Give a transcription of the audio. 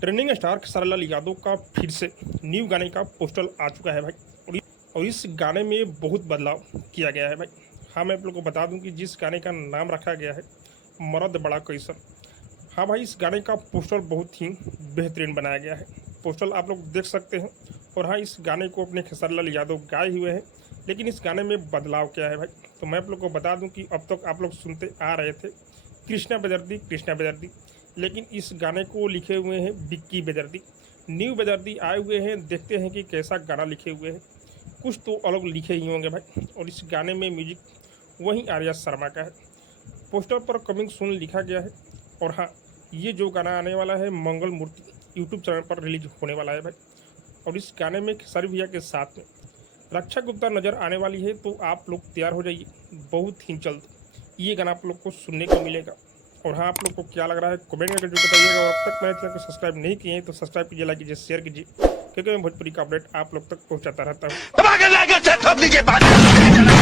Trending star Khesari Lal Yadav का फिर से न्यू गाने का पोस्टर आ चुका है भाई। और इस गाने में बहुत बदलाव किया गया है भाई। हाँ, मैं आप लोग को बता दूं कि जिस गाने का नाम रखा गया है मर्द बड़ा कैसन। हाँ भाई, इस गाने का पोस्टर बहुत ही बेहतरीन बनाया गया है। पोस्टर आप लोग देख सकते हैं। और हाँ, इस गाने को अपने खेसारी लाल यादव गाए हुए हैं, लेकिन इस गाने में बदलाव क्या है भाई, तो मैं आप लोग को बता दूं कि अब तक आप लोग सुनते आ रहे थे कृष्णा बेदर्दी, लेकिन इस गाने को लिखे हुए हैं बिक्की बेदर्दी। न्यू बेदर्दी आए हुए हैं, देखते हैं कि कैसा गाना लिखे हुए हैं। कुछ तो अलग लिखे ही होंगे भाई। और इस गाने में म्यूजिक वहीं आर्या शर्मा का है। पोस्टर पर कमिंग सून लिखा गया है। और हाँ, ये जो गाना आने वाला है मंगल मूर्ति यूट्यूब चैनल पर रिलीज होने वाला है भाई। और इस गाने में खेसारी भैया के साथ में रक्षा गुप्ता नज़र आने वाली है, तो आप लोग तैयार हो जाइए। बहुत ही जल्द ये गाना आप लोग को सुनने को मिलेगा। और हाँ, आप लोग को क्या लग रहा है कमेंट में जरूर बताइएगा। और अब तक मेरे चैनल को सब्सक्राइब नहीं किए हैं तो सब्सक्राइब कीजिए, लाइक कीजिए, शेयर कीजिए, क्योंकि मैं भोजपुरी का अपडेट आप लोग तक पहुंचाता रहता हूँ।